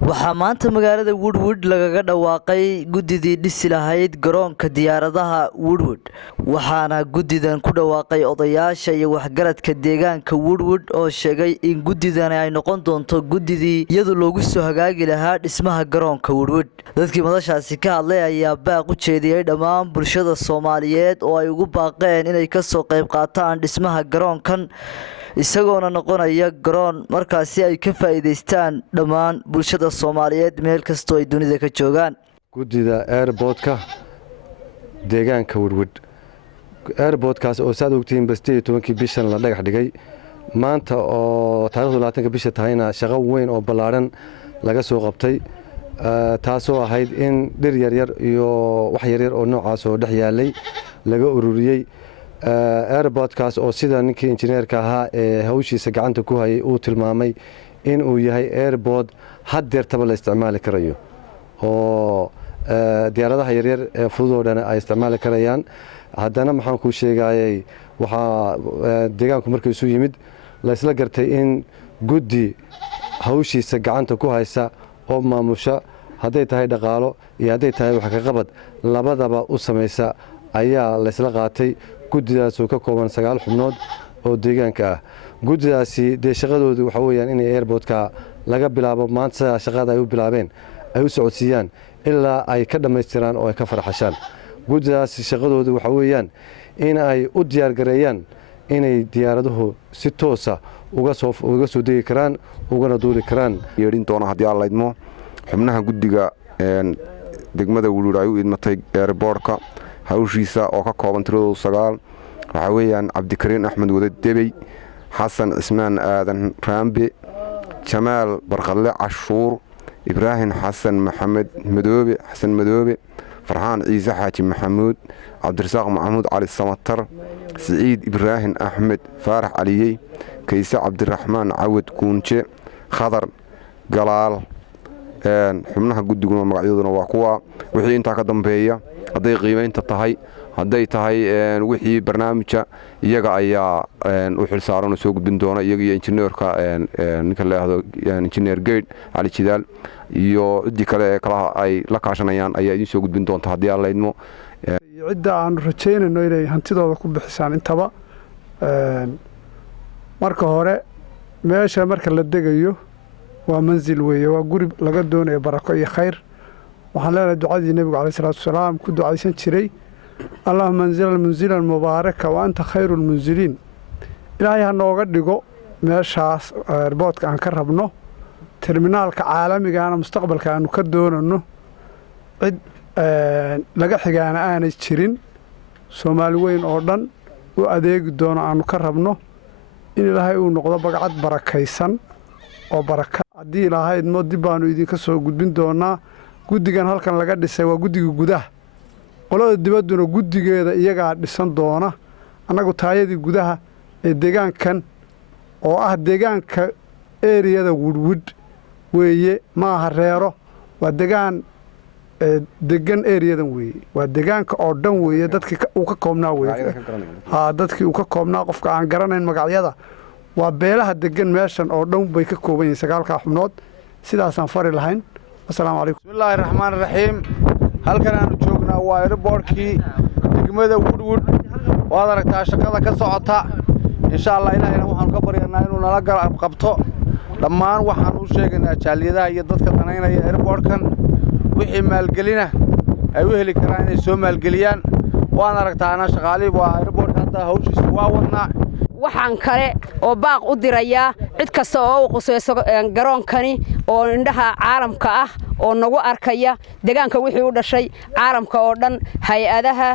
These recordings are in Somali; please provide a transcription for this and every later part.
waxaa maanta magaalada Woodwood lagaga dhawaaqay gudidii dhisi lahayd garoonka diyaaradaha Woodwood waxaana gudidan ku dhawaaqay odayaasha iyo waxgaradka deegaanka Woodwood oo sheegay in gudidan ay noqon doonto gudidii iyadoo loogu soo hagaagi lahaa dhismaha garoonka Woodwood dadkii madashaasi ka hadlay ayaa baaq u jeediyay dhammaan bulshada Soomaaliyeed oo ay ugu baaqeen inay ka soo qayb qaataan dhismaha garoonkan isagoona noqonaya garoon markaasi ay ka faa'iideystaan dhammaan bulshada Soomaaliyeed meel kasto ay dunida ka joogaan gudida airportka deegaanka Woodwood airportkaas oo saad ogtiin 12 bishan la dhagax dhigay maanta oo taariikhdu 20 bisha tahayna shaqo weyn oo ballaaran laga soo qabtay taasoo ahayd in dhir yar iyo wax yar oo noocaas oo dhex yaalay laga ururiyay airportkaas oo sida ninkii injineerka ahaa ee hawshiisa gacanta ku hayay uu tilmaamay in uu yahay airport haddeertaba la isticmaali karayo oo diyaaradaha yaryar ee fudud oo dhan ay isticmaali karayaan haddana maxaan ku sheegayay waxa deegaanku markii isu yimid la isla gartay in guddi hawshiisa gacanta ku haysa oo maamusha hadday tahay dhaqaalo iyo hadday tahay wax ka qabad labadaba u sameeysa ayaa la isla qaatay gudidaas oo ka kooban 9 xubnood oo deegaanka ah gudidaasi de shaqadoodu waxa weeyaan in airportka laga bilaabo maanta shaqada ay u bilaabeen ay u socodsiiyaan ilaa ay ka dhameystiraan oo ay ka farxashaan gudidaas shaqadoodu waxa weeyaan in ay u diyaar gareeyaan inay diyaaraduhu si toos ah uga soo degi karaan ugana duuli karaan yeedhin doona haddii aan laydmo xubnaha gudiga degmada Woodwood ay u idmatay airportka hawshiisa oo ka kooban tiradu 9 waxa weeyaan Cabdikariin Axmed Wada Debey Xasan Ismaan Aadan Raambe Jamaal Barqalle Cashuur Ibrahim Xasan Maxamed Madoobe Farxaan Ciise Xaaji Maxamuud Cabdirasaaq Maxamuud Cali Samatar Saciid Ibrahim Axmed Faarax Caliyey Kayse Cabdiraxmaan Cawad Kuunje Khadar Galaal xubnaha gudiguna magacyaduna waa kuwa wixii inta ka dambeeya haday qiimeynta tahay haday tahay wixii barnaamijka iyaga ayaa u xil saaran soo gudbin doona iyaga iyo injineerka ninka leeyahay injineer Geed Ali Jidaal iyo cidii kale ee kala ay la kaashanayaan ayaa idin soo gudbin doonta hadii aan leedmo cidda aan rajaynayno inay hantidooda ku bixisaan intaba marka hore meesha marka la degayo waa manzil weeye waa guri laga doonayo barako iyo khayr waxaan leenahay ducadii nabiga kaleey salaatu wasalaam ku ducaysan jiray allahumma anzil munzilan mubaaraka wa anta khayrul munzilin ilaahay ha nooga dhigo meeshaas airportka aan ka rabno terminaalka caalamiga ah mustaqbalka aanu ka doonano cid laga xigaana aanay jirin Soomaali weyn oo dhan u adeegi doono aanu ka rabno in ilaahay uu noqdo bagcad barakaysan oo baraka hadii ilaahay idmo dib baanu idinka soo gudbin doonaa gudigan halkan laga dhisay waa gudiga gudaha qolada dibadduna gudigeeda iyaga dhisan doona anagu taayadii gudaha ee deegaankan oo ah deegaanka area-da Woodwood weeye ma aha reero waa deegaan degan area-dan weeye waa deegaanka oo dhan weeye dadkii uu ka koobnaa weeye dadkii uu ka koobnaa qofka aan garanayn magacyada waa beelaha degan meeshan oo dhan bay ka kooban yihiin 9 xubnood sidaas aan fari lahayn assalaamu calaykum bismillaahir rahmaanir rahiim halkan aanu joognaa waa airportkii degmada Woodwood waad aragtaa shaqada ka socota insha Allah ilaahayna waxaan ka baryaynaa inuu nala garab qabto dhammaan waxaan u sheegaynaa jaaliyadaha iyo dadka danaynaya airportkan wixii maalgelina ay u heli karaan inay soo maalgeliyaan waan aragtaa ana shaqaalii waa airportka hadda hawshiisa waa wadnaa waxaan kale oo baaq u dirayaa cid kasta oo u qusayso garoonkani oo indhaha caalamka ah oo nagu arkaya deegaanka wixii u dhashay caalamka oo dhan hay'adaha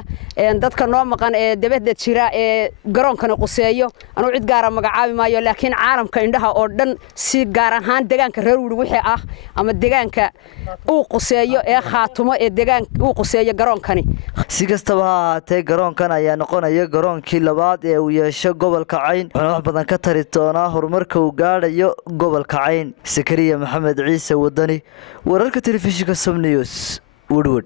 dadka noo maqan ee dibadda jira ee garoonkani quseeyo anu cid gaar ah magacaabi maayo laakiin caalamka indhaha oo dhan si gaar ahaan deegaanka reer Woodwood wixii ah ama deegaanka uu quseeyo ee khaatumo ee deegaanka uu quseeyo garoonkani si kastaba ha ahaatee garoonkan ayaa noqonaya garoonkii labaad ee uu yeesho gobolka Cayn wax badan ka tari doona horumarka uu gaadhayo gobolka Cayn Sakariya Maxamed Ciise Wadani wararka telefishinka Som News Woodwood